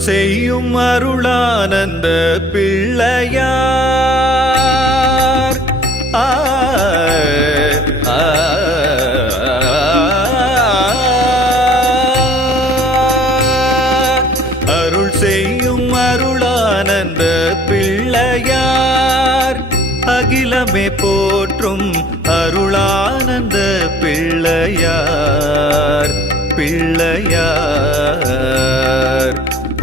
அருள் செய்யும் அருளானந்த பிள்ளையார். அருள் செய்யும் அருளானந்த பிள்ளையார், அகிலமே போற்றும் அருளானந்த பிள்ளையார். பிள்ளையார்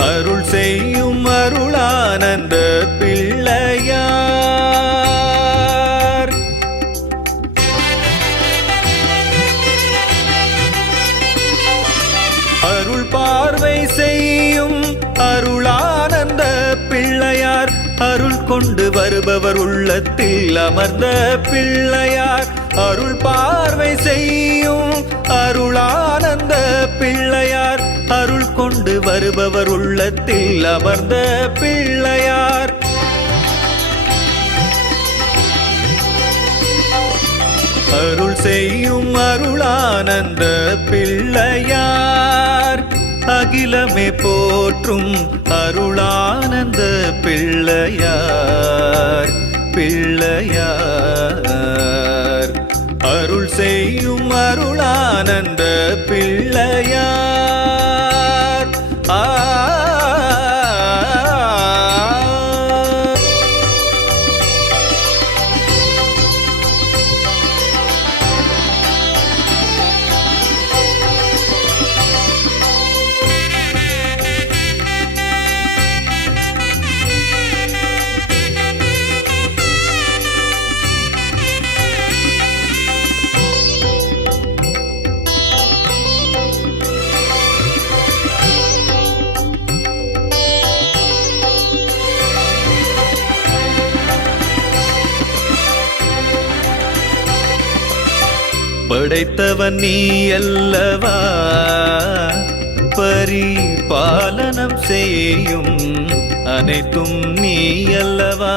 அருள் செய்யும் அருளானந்த பிள்ளையார். அருள் பார்வை செய்யும் அருளானந்த பிள்ளையார், அருள் கொண்டு வருபவர் உள்ளத்தில் அமர்ந்த பிள்ளையார். அருள் பார்வை செய்யும் அருளானந்த பிள்ளையார், அருள் கொண்டு வருபவர் உள்ளத்தில் அமர்ந்த பிள்ளையார். அருள் செய்யும் அருளானந்த பிள்ளையார், அகிலமே போற்றும் அருளானந்த பிள்ளையார். பிள்ளையார் அருள் செய்யும் அருளானந்த பிள்ளையார். படைத்தவன் நீ அல்லவா, பரிபாலனம் செய்யும் அனைத்தும் நீ அல்லவா.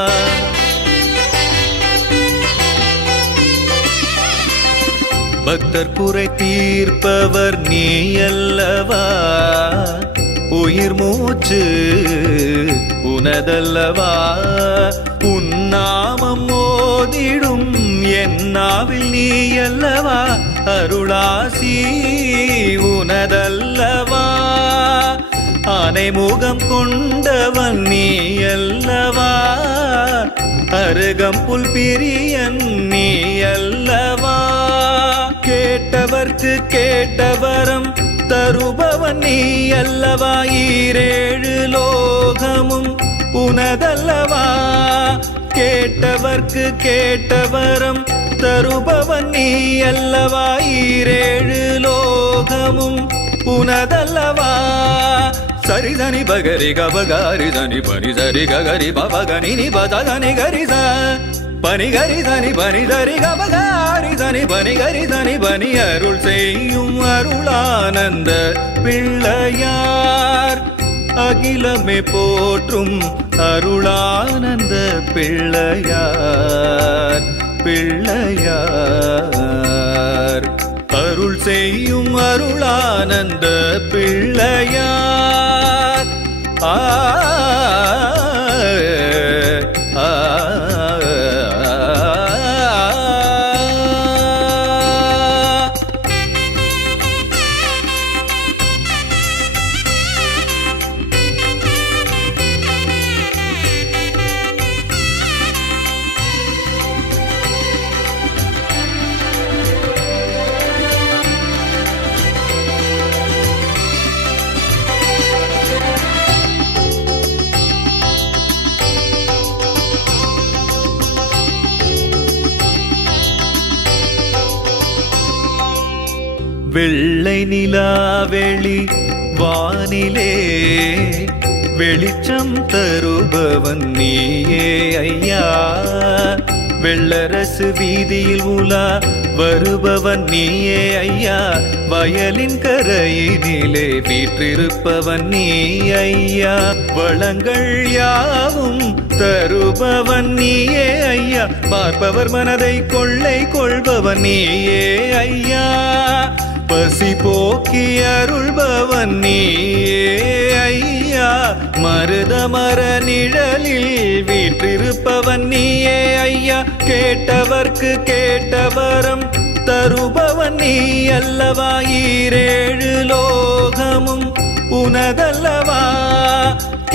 பக்தர் குறை தீர்ப்பவர் நீ அல்லவா, உயிர் மூச்சு உனதல்லவா. உன்னாமம் மோதிடும் என்னாவில் நீ அல்லவா, அருளாசி உனதல்லவா. ஆனைமுகம் கொண்டவன் நீ அல்லவா, அருகம்புல் பிரியன் நீ அல்லவா. கேட்டவர்க்கு கேட்டவரம் தருபவன் நீ அல்லவா, ஈரேழு லோகமும் உனதல்லவா. கேட்டவர்க்கு கேட்டவரம் தருபவன் நீ அல்லவா, ஈரேழு லோகமும் உனதல்லவா. சரிதனி பகரி கபகாரி தனி பனி சரி ககரி பபகனி நி பதனி கரிச பனி கரி தனி பனி தரி கபகாரி தனி பனி கரி தனி பனி. அருள் செய்யும் அருளானந்த பிள்ளையார், அகிலமே போற்றும் அருளானந்த பிள்ளையார். பிள்ளையார் அருள் செய்யும் அருளானந்த பிள்ளையார். ஆ வெள்ளை நிலாவெளி வானிலே வெளிச்சம் தருபவன் நீயே ஐயா. வெள்ளரசு வீதியில் உலா வருபவன் நீயே ஐயா. வயலின் கரையினிலே வீற்றிருப்பவன் நீ ஐயா. வளங்கள் யாவும் தருபவன் நீயே ஐயா. பார்ப்பவர் மனதை கொள்ளை கொள்பவன் நீயே ஐயா. பசி போக்கி அருள்பவன் நீயே ஐயா, மருதமர நிழலில் வீற்றிருப்பவன் நீயே ஐயா, கேட்டவர்க்கு கேட்டவரம் தருபவன் நீ அல்லவா, ஈரேழு லோகமும் உனதல்லவா,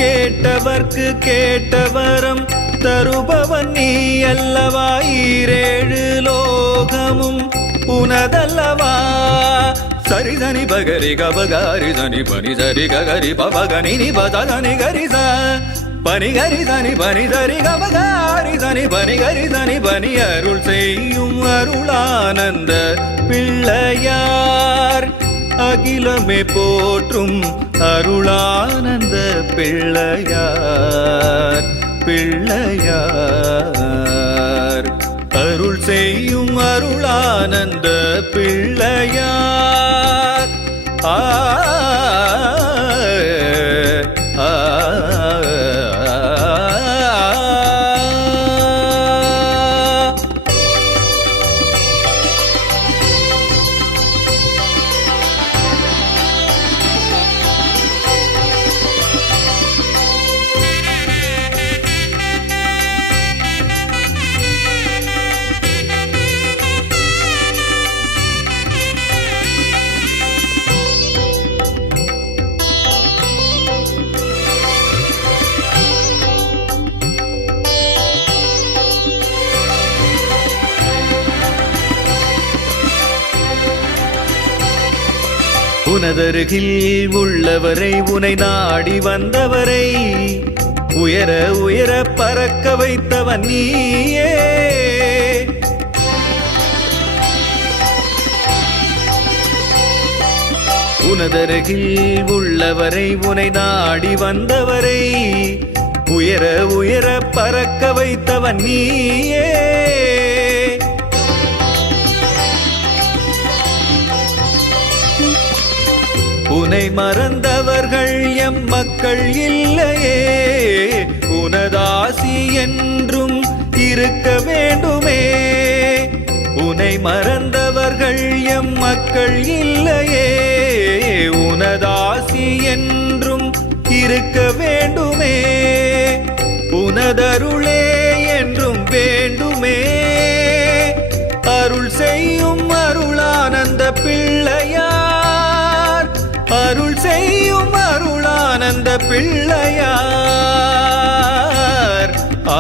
கேட்டவர்க்கு கேட்டவரம் தருபவன் நீ அல்லவா, ஈரேழு லோகமும் உனதல்லவா. சரி தனி பகரி கபகாரி தனி பனி சரி ககரி பபகனி நி பதனி கரிச பனி கரி தனி பனி சரி கபகாரி தனி பனி கரி தனி பனி, அருள் செய்யும் அருளானந்த பிள்ளையார், அகிலமே போற்றும் அருளானந்த பிள்ளையார் பிள்ளையார், அருள் செய்யும் அருளானந்த பிள்ளையார். ஆ ஆ உனதருகில் உள்ளவரை உனை நாடி வந்தவரை உயர உயர பறக்க வைத்தவன் நீயே, உனதருகில் உள்ளவரை உனை நாடி வந்தவரை உயர உயர பறக்க வைத்தவன் நீயே, உனை மறந்தவர்கள் எம் மக்கள் இல்லையே, உனதாசி என்றும் இருக்க வேண்டுமே, உனை மறந்தவர்கள் எம் மக்கள் இல்லையே, உனதாசி என்றும் இருக்க வேண்டுமே, உனதருளே என்றும் வேண்டுமே, அருள் செய்யும் அருளானந்த பிள்ளையார், அருள் செய்யும் அருளானந்த பிள்ளையார். ஆ